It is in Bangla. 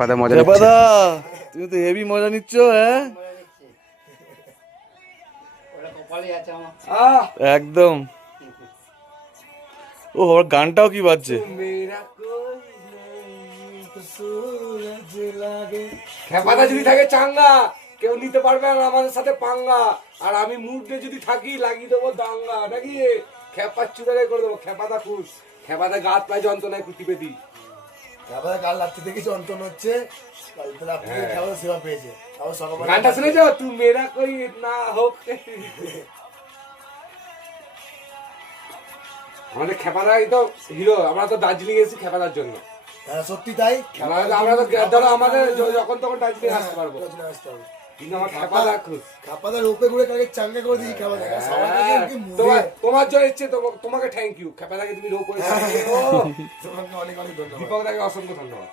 খেপাদা মজা খেপাদা তুমি তো হেভি মজা নিচ্ছ। হ্যাঁ একদম। ও ওর গানটাও কি বাজছে। খেপাদা যদি থাকে চাঙ্গা কেউ নিতে পারবে না আমাদের সাথে পাঙ্গা। আর আমি মুডে যদি থাকি লাগিয়ে দেবো দাঙ্গা নাকি খেপার চুড়ারে করে দেবো। খেপাদা খুশ, খেপাদা গাছ পায় যন্ত্রণায় কুটিপে দিই। খেপাদা কাল রাত্রি থেকে যন্ত্রণা হচ্ছে, কালকে রাত্রি থেকে খেপাদা সেবা পেয়েছে। গানটা শুনে যাও তুই মেয়েরা কই না হোক। আমাদের খেপাদাই তো হিরো। আমরা তো দার্জিলিং এসেছি খেপাদার জন্য। হ্যাঁ সত্যি তাই। আমরা তো ধরো আমাদের যখন তখন দার্জিলিং আসতে পারবো, কিন্তু আমার খেপাদা খুশ। খেপাদা রূপে ঘুরে কালকে চাঙ্গা করে দিই খেপাদা। তোমার জন্য ইচ্ছে তোমাকে থ্যাংক ইউ। খেপাদাকে তুমি রোপ করে তোমাকে অনেক অনেক ধন্যবাদ। দীপক দাকে অসংখ্য ধন্যবাদ।